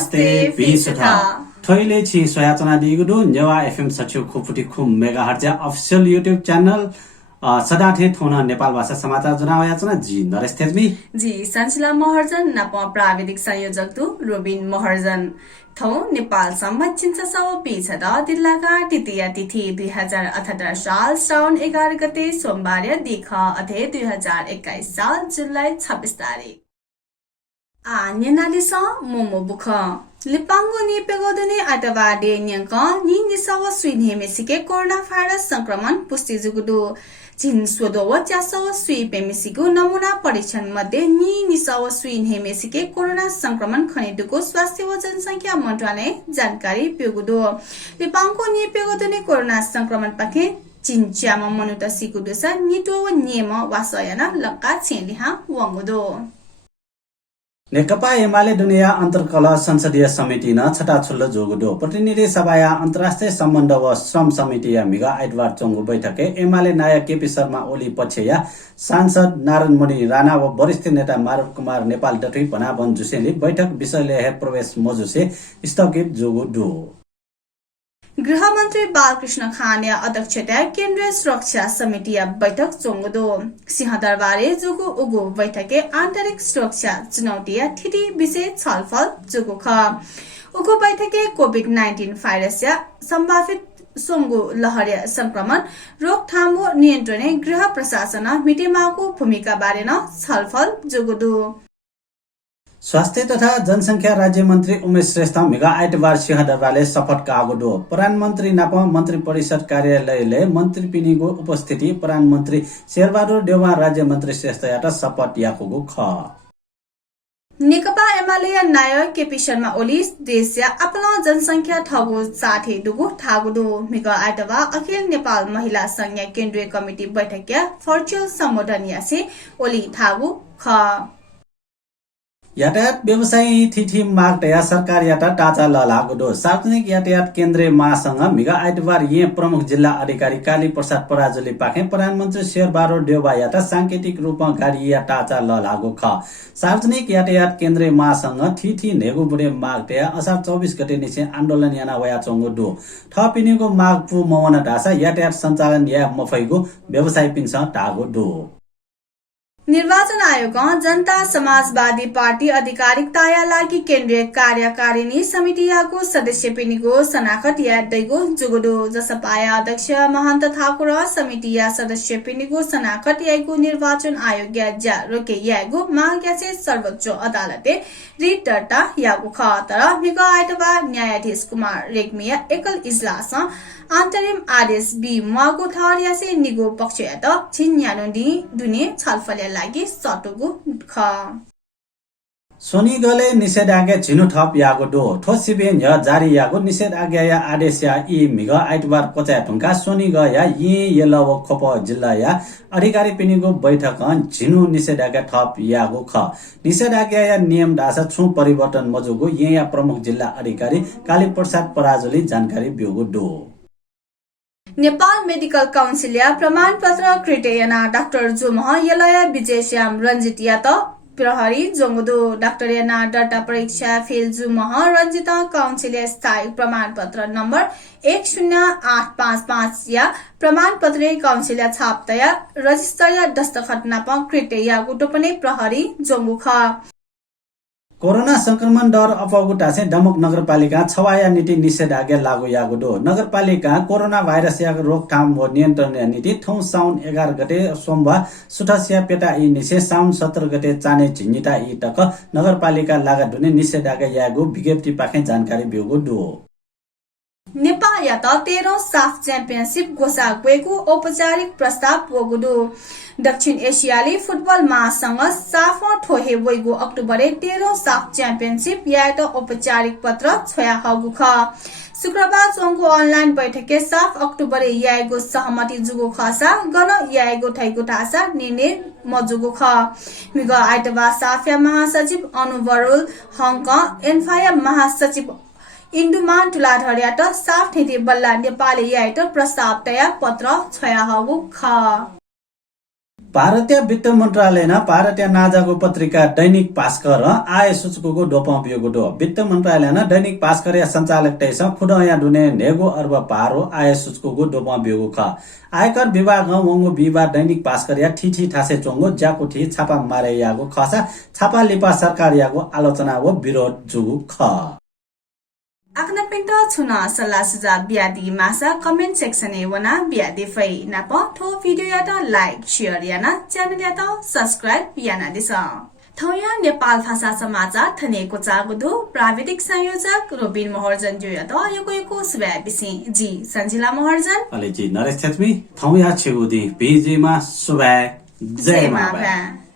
Namaste, Bhasa. Toile chi soyatana digudu Newa FM sachu खुफुटी खुम megahertz official YouTube channel सददथ थोना नेपाल भाषा समाचार जनावयाचना जी नरेश तेजमी जी संजिला महार्जन नप प्राविधिक संयोजक तु रोबिन महार्जन थौ नेपाल सम्बन्धित सव पिछदा जिल्लाका तृतीय तिथि 2078 साल श्रावण 11 गते सोमबार दिख अथे 2021 साल जुलाई 26 तारिक Nyenali sa momo buka. Lipango ni pegodone atawade nyanka ni nisawa swin hemisike coronavirus संक्रमण पुष्टि जुगुदो जिन स्वदो वच्यासव स्वी पेमिसिको नमुना परीक्षण मध्ये नि निसाव स्विन हेमिसिके कोरोना संक्रमण खनिदुको स्वास्थ्य व जनसंख्या मन्त्रालय जानकारी पेगुदो लिपाङको नि पेगोदने कोरोना संक्रमण पाखे चिन्च्यामा मनुता सिकुदोसा निटो व नियम वासयना लक्का छेलिहा वंगुदो नेकपा एमाले दुनिया अन्तर्कला संसदीय समिति न छटा छुल्लो जोगुदो प्रतिनिधि सभाया अन्तर्राष्ट्रिय सम्बन्ध व श्रम समिति या मिगा आइतबार चोंगु बैठके एमाले नायक केपी शर्मा ओली पक्षया सांसद नारायण मणि राणा व वरिष्ठ नेता मारुफ कुमार नेपाल डटुई पनावन जुसेली बैठक विषयले प्रवेश मजुसे स्थगित जोगुदो गृहमन्त्री बालकृष्ण खानिया अध्यक्षता केन्द्रीय सुरक्षा समिति बैठक चोंगदो सिंहदरबारे जुगु उगु बैठके आन्तरिक सुरक्षा चुनौती ठिटी विषय छलफल जुगु ख उगु बैठके कोभिड-19 भाइरस या सम्भावित सोंगु लहरिया संक्रमण रोकथाम व नियन्त्रण गृह प्रशासन मिटिमाको भूमिका बारे न छलफल जुगुदो स्वास्थ्य तथा जनसंख्या राज्य मन्त्री उमेश श्रेष्ठ मेगा आइतबार सिंहदरबारले शपथ कागोदो प्रधानमन्त्री नाप मन्त्री परिषद कार्यालयले मन्त्री पिनिगो उपस्थिति प्रधानमन्त्री शेरबहादुर देउवा राज्य मन्त्री श्रेष्ठ याटा शपथ याकोगो ख नेकपा एमाले नायक केपी शर्मा ओली देशया अपना जनसंख्या ठगो साथे दुगु ठागुदो मेगा आइतबार अखिल नेपाल महिला संघ केन्द्रीय कमिटी बैठक भर्चुअल सम्बोधन यासे ओली ठागु ख यातायात व्यवसायी थिथि मागटया सरकार यातायात टाचा ललागुदो सार्वजनिक यातायात केन्द्रीय महासंघ मिगा आइतबार ये प्रमुख जिल्ला अधिकारी काली प्रसाद पराजुली पाखे प्रधानमन्त्री शेरबहादुर देउवा याता सांकेतिक रूपमा गाडी या टाचा ललागु ख सार्वजनिक यातायात केन्द्रीय महासंघ थिथि नेगुबुडे मागटया असार 24 गते निसे आन्दोलन याना वया चंगुदो थपिनेको माग पु मवन ढासा यातायात सञ्चालन या मफैगु व्यवसाय पिन्छ टागुदो निर्वाचन आयोग जनता समाजवादी पार्टी आधिकारिकताया लागि केन्द्रीय कार्यकारिणी समितियाको सदस्य पिनिगो सनाखत यादैगो जुगुदो जसपाया अध्यक्ष महन्त ठाकुर समितिया सदस्य पिनिगो सनाखत यागो निर्वाचन आयोग या रोके यागो माग्यासे सर्वोच्च अदालते रिट दर्ता यागो ख तर मिगो आइतबार न्यायाधीश कुमार रेग्मिया एकल इजलास अन्तरिम आदेश बी मागो ठहरियासे निगो पक्ष यात छिन्यानो दुने छलफल लागि सटुगु ख सोनी गले निषेधाज्ञा झिनु थप यागो दो ठोसिबे य जारी यागो निषेधाज्ञा या आदेश या इ मिग आइतबार पचा ठुंका सोनी ग या इ येलव खोप जिल्ला या अधिकारी पिनिगो बैठक झिनु निषेधाज्ञा थप यागो ख निषेधाज्ञा या नियम दासा छु परिवर्तन मजुगो या प्रमुख जिल्ला अधिकारी काली प्रसाद पराजुली जानकारी बिउगो दो नेपाल मेडिकल काउन्सिल या प्रमाण पत्र क्रिटेयना डाक्टर जुमह यलया विजयश्याम रञ्जित यात प्रहरी जोंगदो डाक्टर याना डाटा परीक्षा फेल जुमह रञ्जित काउन्सिल स्थायी प्रमाण पत्र नम्बर 10855 या प्रमाण पत्र काउन्सिल छाप्तया रजिस्टर या दस्तखत नाप क्रिटेया गुटोपने प्रहरी जोंगु ख कोरोना संक्रमण डर अपगुटासे दमक नगरपालिका छवाया नीति निषेधाज्ञा लागू यागुदो नगरपालिका कोरोना भाइरस या रोकथाम व नियन्त्रण नीति थौ साउन 11 गते सोमबार सुठसिया पेटा इ निषे साउन 17 गते चाने झिन्निता इ टक नगरपालिका लागा दुने निषेधाज्ञा यागु विज्ञप्ति पाखे जानकारी बिउगु दो नेपाल यात 13औं साफ च्याम्पियनशिप घोषणा गरेको औपचारिक प्रस्ताव वगुदो दक्षिण एसियाली फुटबल महासंघ साफ ठोहे वैगो अक्टोबर 13औं साफ च्याम्पियनशिप यात औपचारिक पत्र छया हगु ख शुक्रबार चोंगको अनलाइन बैठके साफ अक्टोबर यागो सहमति जुगो खसा गन यागो थैगो ठासा निर्णय मजुगो ख मिग आइतबार साफया महासचिव अनुवरुल हङकङ एन्फाया महासचिव इन्दुमान तुलाधर्यात साफ नीति बल्ला नेपाली यात प्रस्ताव तया पत्र छया हगु ख भारतीय वित्त मन्त्रालयना भारतीय नाजाको पत्रिका दैनिक भास्कर आय सूचकको डोपाउपियोको डो वित्त मन्त्रालयना दैनिक भास्कर या सञ्चालक तैस खुडया दुने नेगो अर्ब पारो आय सूचकको डोपाउपियोको ख आयकर विभाग वंगो विभाग दैनिक भास्कर या ठिठी ठासे चोंगो ज्याकुठी छापा मारे यागो खसा छापा लिपा सरकार यागो आलोचना व विरोध जुगु ख Akna pinto chuna sala suja biadi masa comment section e wana biadi fai na po tho video ya to like share ya na channel ya to subscribe ya na disa thoya Nepal Bhasa समाचार थनेको चागुदो प्राविधिक संयोजक robin Maharjan जो या to यको सुबे BC जी संजिला महार्जन अले जी नरेश थेथमी थौया छेगुदी बीजी मा सुबे जय माभा